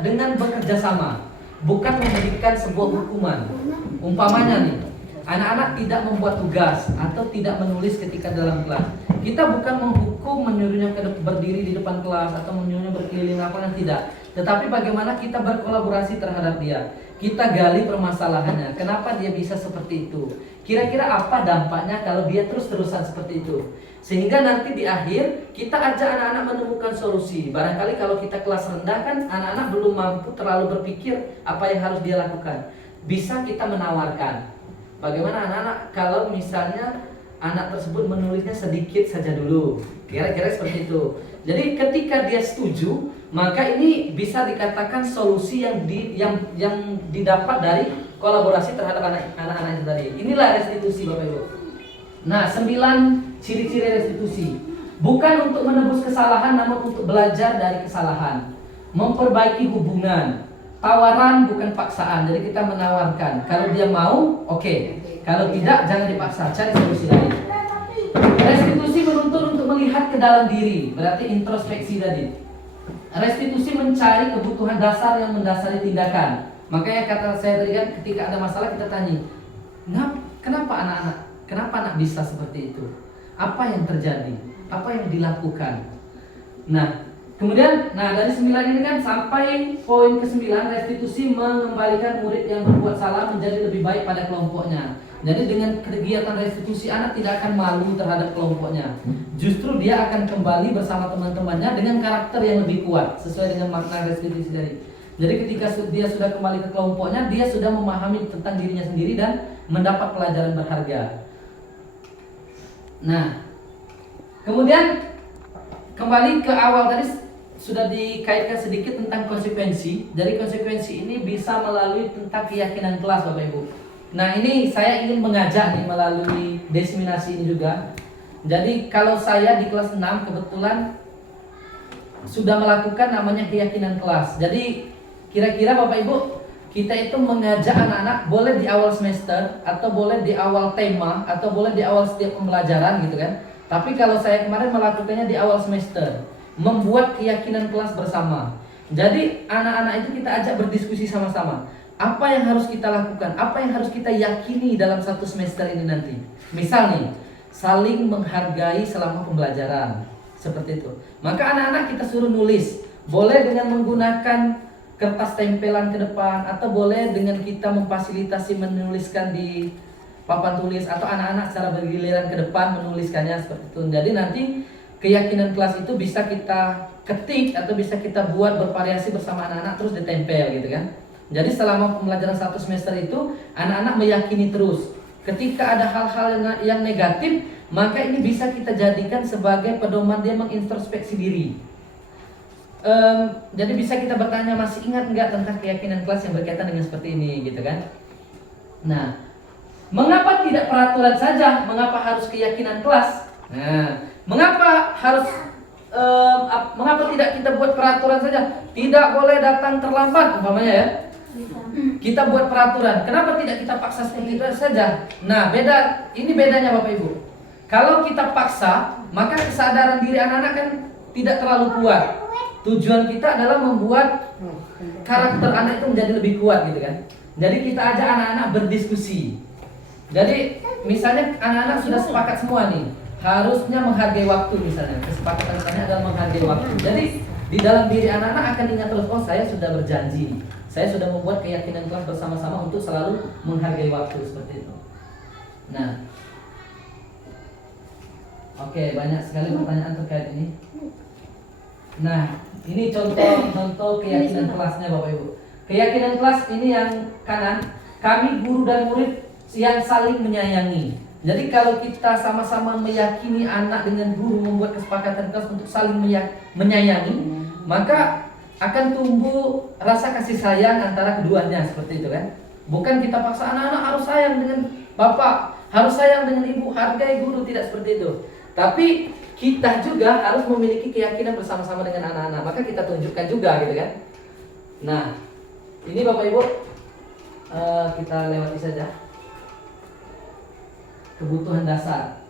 dengan bekerja sama, bukan memberikan sebuah hukuman. Umpamanya nih, anak-anak tidak membuat tugas atau tidak menulis ketika dalam kelas. Kita bukan menghukum, menyuruhnya berdiri di depan kelas atau menyuruhnya berkeliling lapangan, tidak. Tetapi bagaimana kita berkolaborasi terhadap dia. Kita gali permasalahannya. Kenapa dia bisa seperti itu? Kira-kira apa dampaknya kalau dia terus-terusan seperti itu? Sehingga nanti di akhir kita ajak anak-anak menemukan solusi. Barangkali kalau kita kelas rendah kan anak-anak belum mampu terlalu berpikir apa yang harus dia lakukan. Bisa kita menawarkan. Bagaimana anak-anak kalau misalnya anak tersebut menulisnya sedikit saja dulu, kira-kira seperti itu. Jadi ketika dia setuju, maka ini bisa dikatakan solusi yang didapat dari kolaborasi terhadap anak-anak itu tadi. Inilah restitusi, Bapak Ibu. Nah, 9 ciri-ciri restitusi. Bukan untuk menebus kesalahan, namun untuk belajar dari kesalahan. Memperbaiki hubungan. Tawaran bukan paksaan, jadi kita menawarkan. Kalau dia mau, oke. Kalau tidak, jangan dipaksa, cari solusi lain. Restitusi menuntut untuk melihat ke dalam diri, berarti introspeksi tadi. Restitusi mencari kebutuhan dasar yang mendasari tindakan. Makanya kata saya tadi kan, ketika ada masalah kita tanya, kenapa anak-anak? Kenapa anak bisa seperti itu? Apa yang terjadi? Apa yang dilakukan? Nah, kemudian, dari 9 ini kan sampai poin ke-9, restitusi mengembalikan murid yang berbuat salah menjadi lebih baik pada kelompoknya. Jadi dengan kegiatan restitusi anak tidak akan malu terhadap kelompoknya. Justru dia akan kembali bersama teman-temannya dengan karakter yang lebih kuat sesuai dengan makna restitusi tadi. Jadi ketika dia sudah kembali ke kelompoknya, dia sudah memahami tentang dirinya sendiri dan mendapat pelajaran berharga. Nah, kemudian kembali ke awal tadi sudah dikaitkan sedikit tentang konsekuensi. Dari konsekuensi ini bisa melalui tentang keyakinan kelas, Bapak Ibu. Nah, ini saya ingin mengajak nih melalui diseminasi ini juga. Jadi kalau saya di kelas 6 kebetulan sudah melakukan namanya keyakinan kelas. Jadi kira-kira Bapak Ibu, kita itu mengajak anak-anak boleh di awal semester atau boleh di awal tema atau boleh di awal setiap pembelajaran gitu kan. Tapi kalau saya kemarin melakukannya di awal semester, membuat keyakinan kelas bersama. Jadi anak-anak itu kita ajak berdiskusi sama-sama. Apa yang harus kita lakukan? Apa yang harus kita yakini dalam satu semester ini nanti? Misal nih, saling menghargai selama pembelajaran. Seperti itu. Maka anak-anak kita suruh nulis. Boleh dengan menggunakan kertas tempelan ke depan, atau boleh dengan kita memfasilitasi menuliskan di papan tulis, atau anak-anak secara bergiliran ke depan menuliskannya seperti itu. Jadi nanti keyakinan kelas itu bisa kita ketik atau bisa kita buat bervariasi bersama anak-anak terus ditempel gitu kan. Jadi selama pembelajaran satu semester itu anak-anak meyakini terus. Ketika ada hal-hal yang negatif, maka ini bisa kita jadikan sebagai pedoman dia mengintrospeksi diri. Jadi bisa kita bertanya, masih ingat nggak tentang keyakinan kelas yang berkaitan dengan seperti ini gitu kan. Nah, mengapa tidak peraturan saja? Mengapa harus keyakinan kelas? Nah, mengapa tidak kita buat peraturan saja? Tidak boleh datang terlambat umpamanya ya. Kita buat peraturan. Kenapa tidak kita paksa seperti itu saja? Nah, ini bedanya Bapak Ibu. Kalau kita paksa, maka kesadaran diri anak-anak kan tidak terlalu kuat. Tujuan kita adalah membuat karakter anak itu menjadi lebih kuat gitu kan. Jadi kita ajak anak-anak berdiskusi. Jadi misalnya anak-anak sudah sepakat semua nih, harusnya menghargai waktu misalnya. Kesepakatan misalnya adalah menghargai waktu. Jadi di dalam diri anak-anak akan ingat terus, oh saya sudah berjanji. Saya sudah membuat keyakinan kelas bersama-sama untuk selalu menghargai waktu seperti itu. Nah, oke, banyak sekali pertanyaan terkait ini. Nah, ini contoh keyakinan kelasnya Bapak Ibu. Keyakinan kelas ini yang kanan, kami guru dan murid yang saling menyayangi. Jadi kalau kita sama-sama meyakini anak dengan guru membuat kesepakatan kelas untuk saling menyayangi, maka akan tumbuh rasa kasih sayang antara keduanya seperti itu kan. Bukan kita paksa anak-anak harus sayang dengan bapak, harus sayang dengan ibu, hargai guru, tidak seperti itu. Tapi kita juga harus memiliki keyakinan bersama-sama dengan anak-anak. Maka kita tunjukkan juga gitu kan. Nah, ini Bapak Ibu kita lewati saja. Kebutuhan dasar.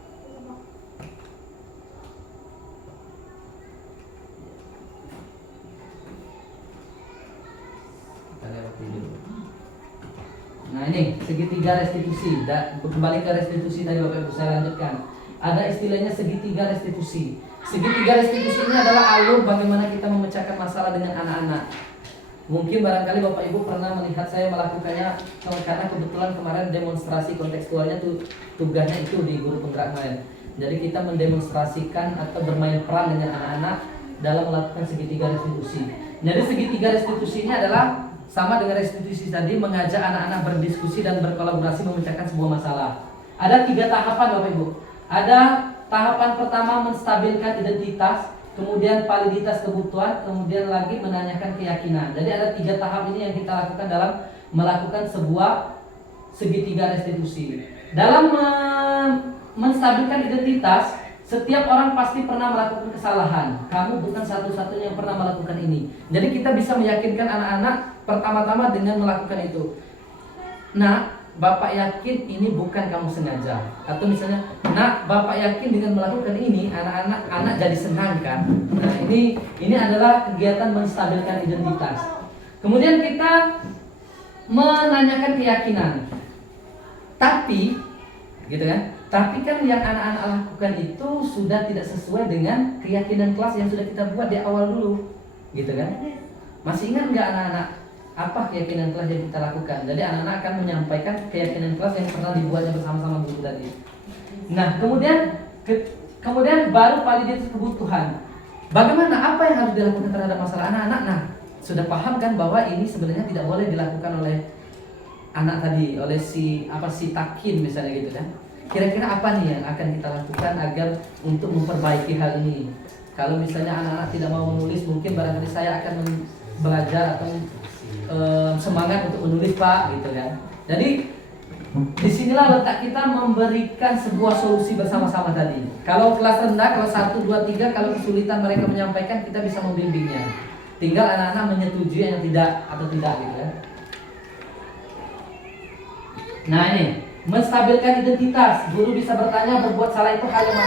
Nah ini segitiga restitusi. Kembali ke restitusi tadi Bapak Ibu, saya lanjutkan. Ada istilahnya segitiga restitusi. Segitiga restitusi ini adalah alur bagaimana kita memecahkan masalah dengan anak-anak. Mungkin barangkali Bapak Ibu pernah melihat saya melakukannya karena kebetulan kemarin demonstrasi kontekstualnya tugasnya itu di guru penggerak lain. Jadi kita mendemonstrasikan atau bermain peran dengan anak-anak dalam melakukan segitiga restitusi. Jadi segitiga restitusi ini adalah sama dengan restitusi tadi, mengajak anak-anak berdiskusi dan berkolaborasi memecahkan sebuah masalah. Ada 3 tahapan Bapak Ibu. Ada tahapan pertama menstabilkan identitas, kemudian validitas kebutuhan, kemudian lagi menanyakan keyakinan. Jadi ada 3 tahap ini yang kita lakukan dalam melakukan sebuah segitiga restitusi. Dalam menstabilkan identitas, setiap orang pasti pernah melakukan kesalahan. Kamu bukan satu-satunya yang pernah melakukan ini. Jadi kita bisa meyakinkan anak-anak pertama-tama dengan melakukan itu. Nah, Bapak yakin ini bukan kamu sengaja. Atau misalnya, nak, Bapak yakin dengan melakukan ini anak-anak jadi senang kan? Nah, ini adalah kegiatan menstabilkan identitas. Kemudian kita menanyakan keyakinan. Tapi, gitu kan? Tapi kan yang anak-anak lakukan itu sudah tidak sesuai dengan keyakinan kelas yang sudah kita buat di awal dulu, gitu kan? Masih ingat nggak anak-anak apa keyakinan kelas yang kita lakukan? Jadi anak-anak akan menyampaikan keyakinan kelas yang pernah dibuatnya bersama-sama guru tadi. Nah, kemudian baru validitas kebutuhan. Bagaimana, apa yang harus dilakukan terhadap masalah anak-anak? Nah, sudah paham kan bahwa ini sebenarnya tidak boleh dilakukan oleh anak tadi, oleh si Takin misalnya gitu kan? Kira-kira apa nih yang akan kita lakukan agar untuk memperbaiki hal ini? Kalau misalnya anak-anak tidak mau menulis, mungkin barangkali saya akan belajar atau semangat untuk menulis Pak, gitu kan? Jadi disinilah letak kita memberikan sebuah solusi bersama-sama tadi. Kalau kelas rendah, kalau 1, 2, 3, kalau kesulitan mereka menyampaikan, kita bisa membimbingnya. Tinggal anak-anak menyetujui yang tidak atau tidak, gitu kan? Nah ini, menstabilkan identitas. Guru bisa bertanya, berbuat salah itu hal yang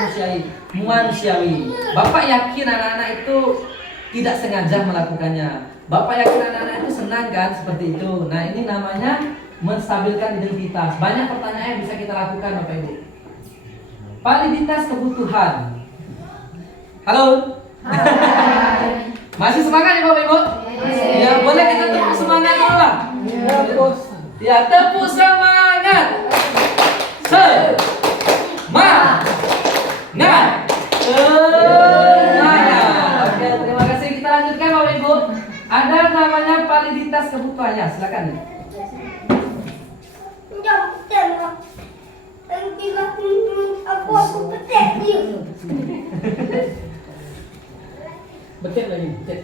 manusiawi. Bapak yakin anak-anak itu tidak sengaja melakukannya. Bapak yakin anak-anak itu senang kan seperti itu. Nah ini namanya menstabilkan identitas. Banyak pertanyaan yang bisa kita lakukan Bapak Ibu. Validitas kebutuhan. Halo. Masih semangat ya Bapak Ibu? Ya boleh kita tepuk semangat dulu lah. Ya tepuk semangat. Semangat. Oke, terima kasih. Kita lanjutkan Bapak Ibu. Ada namanya validitas kebutuhannya. Silakan. Betul lagi, betul.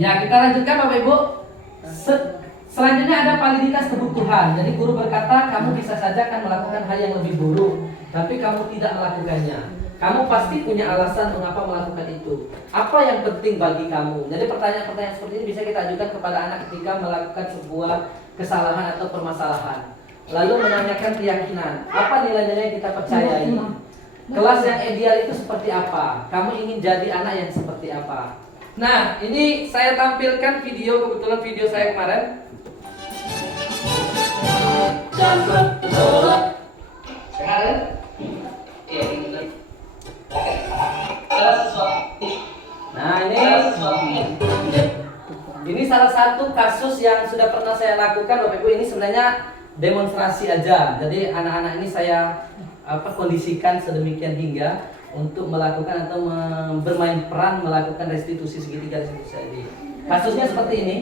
Ya, kita lanjutkan Bapak Ibu. Selanjutnya ada validitas kebutuhan. Jadi guru berkata, kamu bisa saja kan melakukan hal yang lebih buruk, tapi kamu tidak melakukannya. Kamu pasti punya alasan mengapa melakukan itu. Apa yang penting bagi kamu? Jadi pertanyaan-pertanyaan seperti ini bisa kita ajukan kepada anak ketika melakukan sebuah kesalahan atau permasalahan. Lalu menanyakan keyakinan. Apa nilai-nilai yang kita percayai? Kelas yang ideal itu seperti apa? Kamu ingin jadi anak yang seperti apa? Nah, ini saya tampilkan video, kebetulan video saya kemarin. Sekarang, nah ini salah satu kasus yang sudah pernah saya lakukan Bapak Ibu. Ini sebenarnya demonstrasi aja. Jadi anak-anak ini saya kondisikan sedemikian hingga untuk melakukan atau bermain peran melakukan restitusi segitiga restitusi tadi. Kasusnya seperti ini.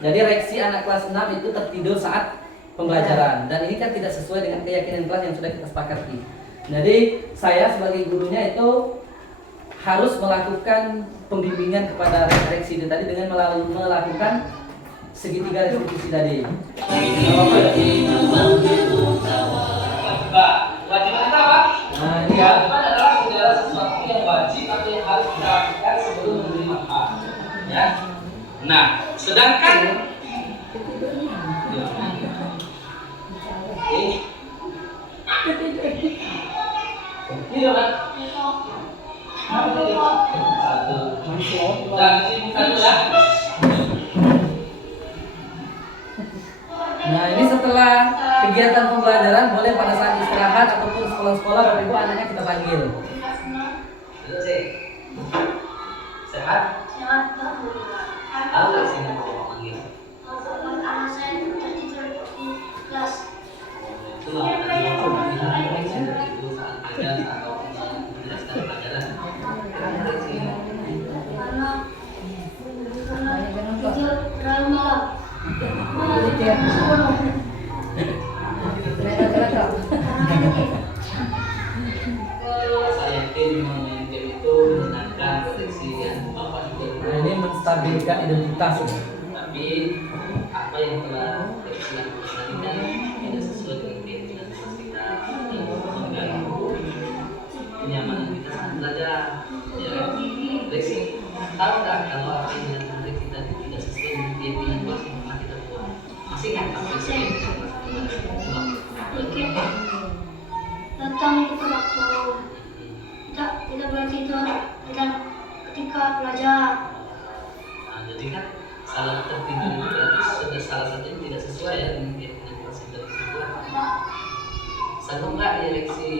Jadi reaksi anak kelas 6 itu tertidur saat pembelajaran dan ini kan tidak sesuai dengan keyakinan kelas yang sudah kita sepakati. Jadi saya sebagai gurunya itu harus melakukan pembimbingan kepada reaksi itu tadi dengan melakukan segitiga restitusi tadi. Kewajiban kita apa? Nah, ini kewajiban adalah segala sesuatu yang wajib atau yang harus kita lakukan sebelum menerima hak. Ya. Nah, sedangkan ini kan? Dan sini satu ya. kegiatan pembelajaran boleh pada saat istirahat ataupun sekolah-sekolah Bapak Ibu anaknya kita panggil. Sehat? Sehat, Pak. Tahu nggak sih nama Bapak panggil? Anak saya itu tadi tidur di kelas. Itu lah tadi Bapak bilang koreksi dari itu saat belajar atau menjelaskan pelajaran. Karena tidur terlalu malam. Saya yakin memang game itu menyenangkan koreksi yang Bapak Ibu. Nah, ini menstabilkan identitas. Tapi apa yang telah koreksi lakukan tadi tidak sesuai dengan keinginan kita dan mengganggu kenyamanan kita saat belajar. Ya kan? Koreksi tahu nggak kalau apa yang dilakukan koreksi tadi tidak sesuai dengan keinginan kelas yang pernah kita buat? Masih nggak apa sih? Oke, Pak. Datang itu ke waktu tidak boleh tidur dan ketika belajar. Nah, jadi kan salah tertidur itu berarti sudah salah satunya tidak sesuai ya dengan keyakinan kelas yang sudah disebut. Sanggup nggak direksi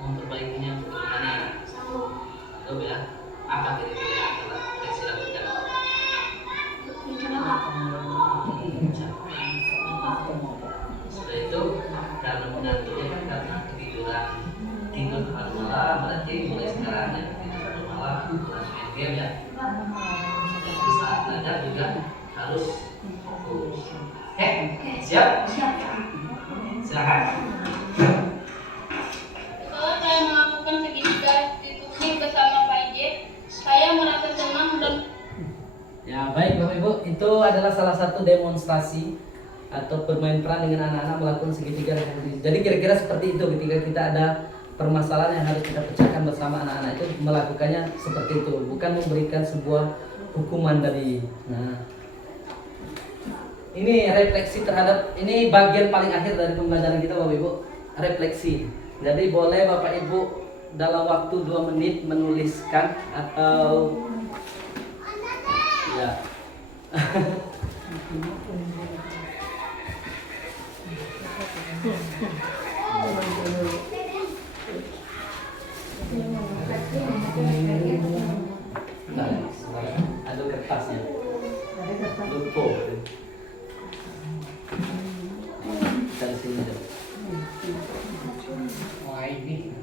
memperbaikinya untuk kedepannya? Sanggup. Sanggup ya. Apa kira-kira yang telah direksi lakukan? Itulah, Pak. Setelah itu karena mengantuknya kan karena ketiduran tidur terlalu malam berarti mulai sekarang ya tidur terlalu malam kurang main game ya. Itu saat belajar juga harus fokus. Siap? Siap. Silakan. Setelah saya melakukan segitiga diskusi bersama Pak IJ, saya merasa senang dan Ya baik Bapak Ibu, itu adalah salah satu demonstrasi atau bermain peran dengan anak-anak melakukan segitiga revolusi. Jadi kira-kira seperti itu ketika kita ada permasalahan yang harus kita pecahkan bersama anak-anak itu melakukannya seperti itu, bukan memberikan sebuah hukuman dari. Nah, ini refleksi terhadap ini bagian paling akhir dari pembelajaran kita Bapak Ibu, refleksi. Jadi boleh Bapak Ibu dalam waktu 2 menit menuliskan atau ya. Nah, ada kertasnya. Lupa. Dari sini deh. Wah ini.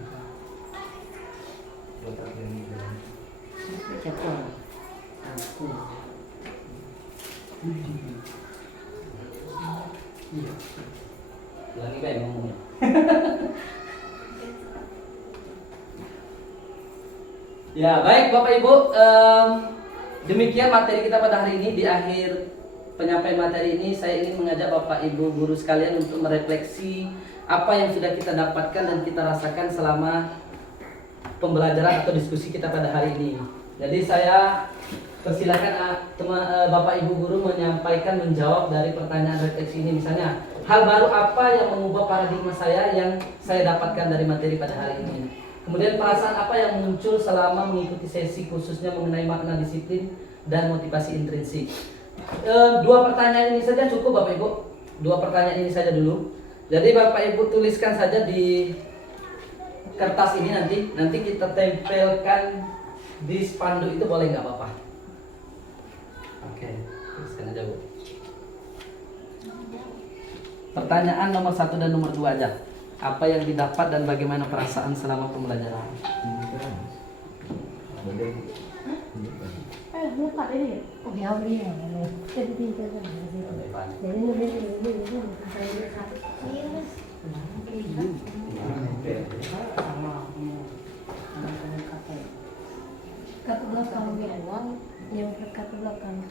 Lagi baik ngomongnya. Ya baik Bapak Ibu, demikian materi kita pada hari ini. Di akhir penyampaian materi ini saya ingin mengajak Bapak Ibu guru sekalian untuk merefleksi apa yang sudah kita dapatkan dan kita rasakan selama pembelajaran atau diskusi kita pada hari ini. Jadi saya persilakan Bapak Ibu guru menyampaikan, menjawab dari pertanyaan refleksi ini. Misalnya, hal baru apa yang mengubah paradigma saya yang saya dapatkan dari materi pada hari ini? Kemudian perasaan apa yang muncul selama mengikuti sesi khususnya mengenai makna disiplin dan motivasi intrinsik? 2 pertanyaan ini saja cukup Bapak Ibu. 2 pertanyaan ini saja dulu. Jadi Bapak Ibu tuliskan saja di kertas ini, nanti kita tempelkan di spanduk itu, boleh nggak Bapak? Oke, tuliskan aja Bu. Pertanyaan nomor 1 dan nomor 2 aja. Apa yang didapat dan bagaimana perasaan selama pembelajaran? Kata belakang bilang yang kata belakang.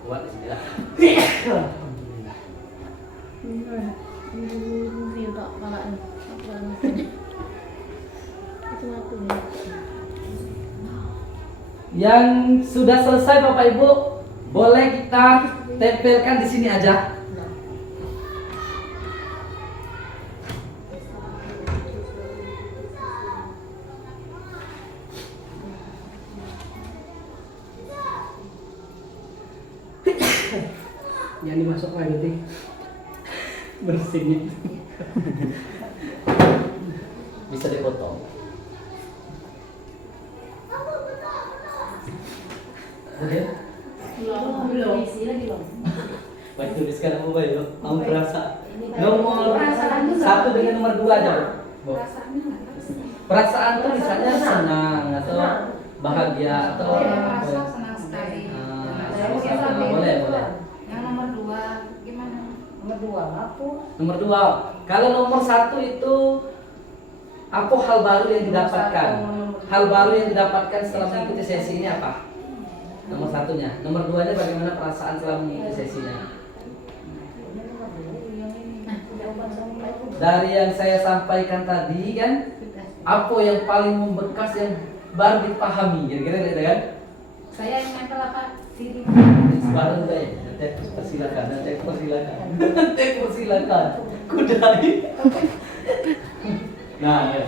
Kuat di sini lah. Yang sudah selesai Bapak Ibu Boleh kita tempelkan di sini aja. Yang dimasuk lagi nih. Bersihin. Bisa dipotong. Udah? Belum. Isi lagi belum. Baik, tuliskan apa Bayu? Kamu perasa. Nomor Perasaan tuh 1 dengan nomor 2 aja, Bu. Perasaannya nggak tahu sih. Perasaan tuh misalnya senang atau bahagia atau Saya apa merasa ya? senang sekali. Boleh. Yang nomor 2 gimana? Nomor 2 aku. Nomor 2. Kalau nomor 1 itu apa hal baru yang didapatkan? Hal baru yang didapatkan setelah mengikuti sesi ini apa? Nomor 1-nya. Nomor 2-nya bagaimana perasaan setelah mengikuti sesinya? Dari yang saya sampaikan tadi kan, apa yang paling membekas yang baru dipahami? Kira-kira gitu kan? Saya yang nempel apa? Diri. Bareng deh. Persilakan. Persilakan. Kudai. Nah, ya.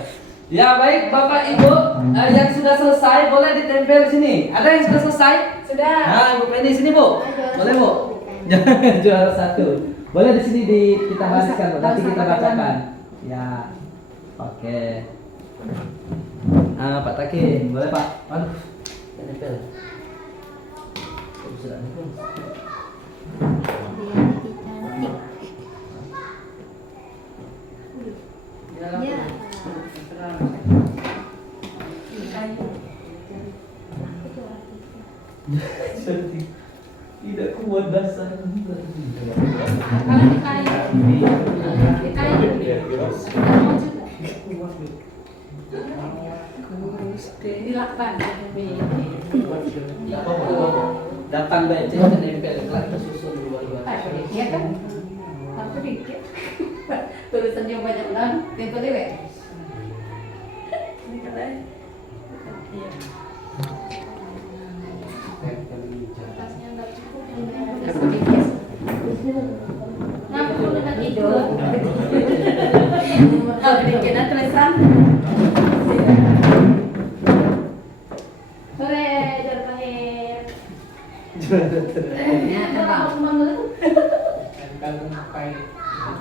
Ya baik Bapak Ibu, yang sudah selesai boleh ditempel sini. Ada yang sudah selesai? Sudah. Nah, Ibu Penny sini Bu. Boleh Bu? Juara 1. Boleh di sini kita bariskan, nanti kita bacakan. Ya. Oke. Nah, Pak Takin, boleh Pak? Aduh, tempel. Sudah nih. Ya. Tidak kuat dasar. Kalau dilakukan. Datang baik dan nempel kelak tersusun luar-luar. Iya kan? Aku dikit. Tulisannya banyak banget. Tempel deh. Ini kan. Iya. Kertasnya nggak cukup. Kenapa perlu dengan tidur? Kalau bikinan tulisan. Sore, juara terakhir. Ya, terlalu banget. Kan pakai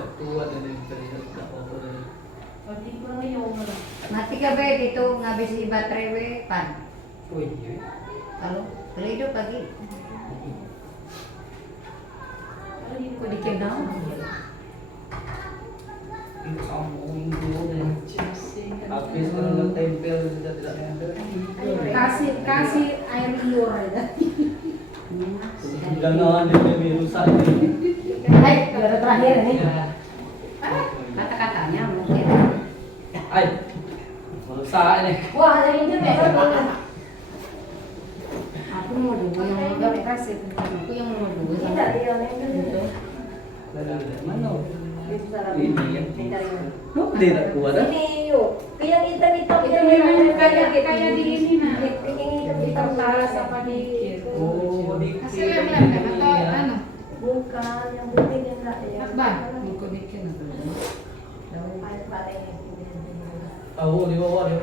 ketua dan tidak apa-apa. Mati ka be dito ngabis si baterai we pan. Oh iya. Kalau hidup lagi. Kok dikit dong? Ini ngomongin dulu dan habis kalau tempel sudah tidak tempel. Kasih air liur aja. Jangan dia rusak ini. Hai, juara terakhir nih. Kata-katanya mungkin. Ay, rusak ini. Wah, ada yang ini. Aku mau dulu yang mau kasih. Aku yang mau dulu. Tidak, dia yang ini. Mana? Bisa Ini yang Oh, tidak kuat. ini yuk. Yang hitam-hitam Itu memang kayak di ini nah. Yang Di hitam kertas apa di Oh, di hasil lem kan atau anu? bukan yang putih yang enggak ya. Akbar. Buku bikin atau Air pare. tahu di bawah dia.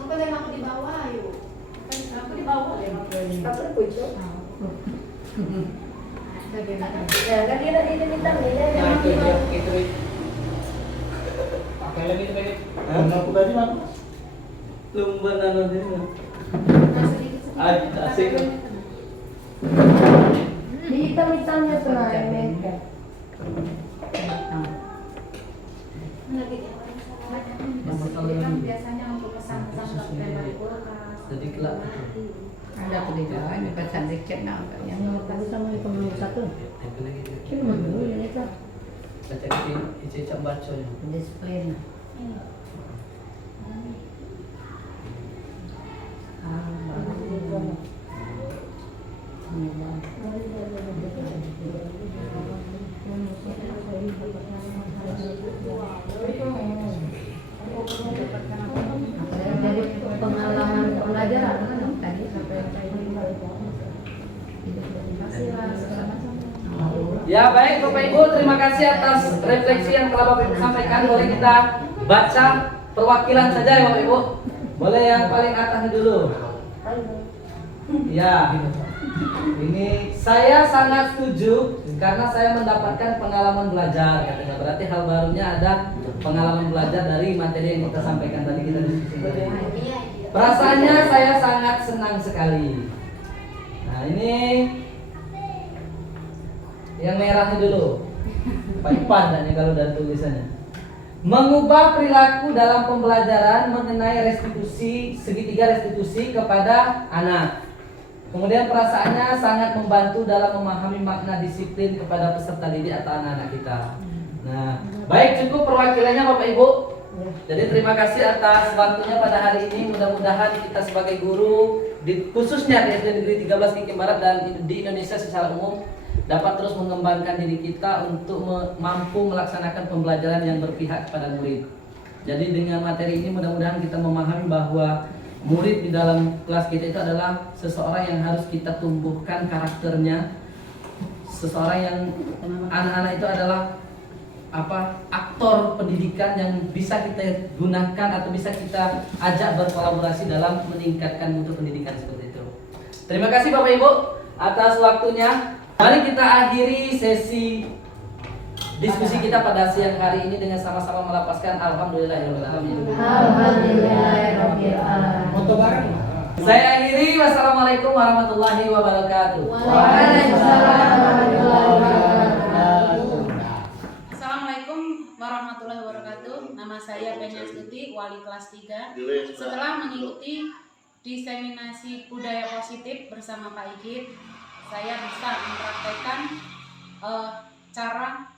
Apa yang aku di bawah yuk? Aku di bawah ya. Aku pucuk. Bagaimana? Ya, kan dia tadi hitam nih. Nah, itu dia itu. Pakai lagi itu pakai. Aku tadi mana? Lumba nano dia. Nah, sedikit-sedikit. Asik. Di hitam-hitamnya tuh nah ini. Lagi di orang kan biasanya untuk pesan-pesan dari kulkas. Jadi kelak. Ada tuh di bawah ini pesan dikit nah yang Yang tadi sama yang nomor 1. Tempel lagi. Cuma dulu ini kan. Baca icecap baca ya. display nah. Jadi pengalaman pelajaran kan tadi sampai Ya baik Bapak Ibu, terima kasih atas refleksi yang telah Bapak Ibu sampaikan. Boleh kita baca perwakilan saja ya Bapak Ibu. Boleh yang paling atas dulu. Ya, ini saya sangat setuju karena saya mendapatkan pengalaman belajar katanya. Berarti hal barunya ada pengalaman belajar dari materi yang kita sampaikan tadi, kita diskusikan. Perasaannya saya sangat senang sekali. Nah ini yang merahnya dulu. Pak Ipan dan kalau dari tulisannya. Mengubah perilaku dalam pembelajaran mengenai restitusi, segitiga restitusi kepada anak. Kemudian perasaannya sangat membantu dalam memahami makna disiplin kepada peserta didik atau anak-anak kita. Nah, baik cukup perwakilannya Bapak Ibu. Jadi terima kasih atas waktunya pada hari ini. Mudah-mudahan kita sebagai guru, khususnya di SD Negeri 13 Kikim Barat dan di Indonesia secara umum, dapat terus mengembangkan diri kita untuk mampu melaksanakan pembelajaran yang berpihak kepada murid. Jadi dengan materi ini mudah-mudahan kita memahami bahwa murid di dalam kelas kita itu adalah seseorang yang harus kita tumbuhkan karakternya. Seseorang yang anak-anak itu adalah aktor pendidikan yang bisa kita gunakan atau bisa kita ajak berkolaborasi dalam meningkatkan mutu pendidikan seperti itu. Terima kasih Bapak Ibu atas waktunya. Mari kita akhiri sesi diskusi kita pada siang hari ini dengan sama-sama melapaskan alhamdulillahirabbil alamin. Alhamdulillahirabbil alamin. Foto bareng. Saya akhiri, wassalamualaikum warahmatullahi wabarakatuh. Waalaikumsalam warahmatullahi wabarakatuh. Assalamualaikum warahmatullahi wabarakatuh. Nama saya Penya Astuti, wali kelas 3. Setelah mengikuti diseminasi budaya positif bersama Pak Igit, saya bisa mempraktekkan cara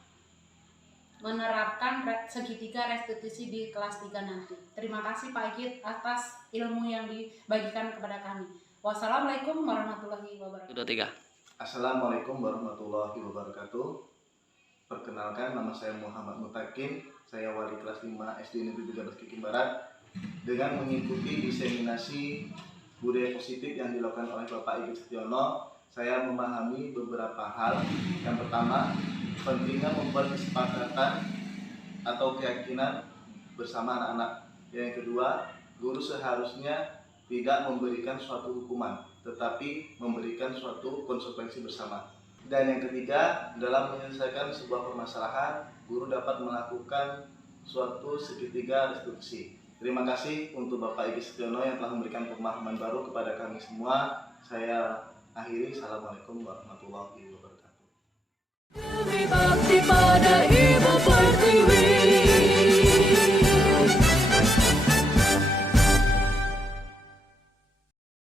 menerapkan segitiga restitusi di kelas 3 nanti. Terima kasih Pak Igit atas ilmu yang dibagikan kepada kami. Wassalamualaikum warahmatullahi wabarakatuh. Assalamualaikum warahmatullahi wabarakatuh. Perkenalkan, nama saya Muhammad Mutakin. Saya wali kelas 5 SD Negeri 13 Kikim Barat. Dengan mengikuti diseminasi budaya positif yang dilakukan oleh Bapak Igit Setiono, saya memahami beberapa hal. Yang pertama, pentingnya membuat kesepakatan atau keyakinan bersama anak-anak. Yang kedua, guru seharusnya tidak memberikan suatu hukuman, tetapi memberikan suatu konsekuensi bersama. Dan yang ketiga, dalam menyelesaikan sebuah permasalahan, guru dapat melakukan suatu segitiga restitusi. Terima kasih untuk Bapak Igit Setiono yang telah memberikan pemahaman baru kepada kami semua. Saya akhiri, assalamualaikum warahmatullahi wabarakatuh. Demi bakti pada Ibu Pertiwi.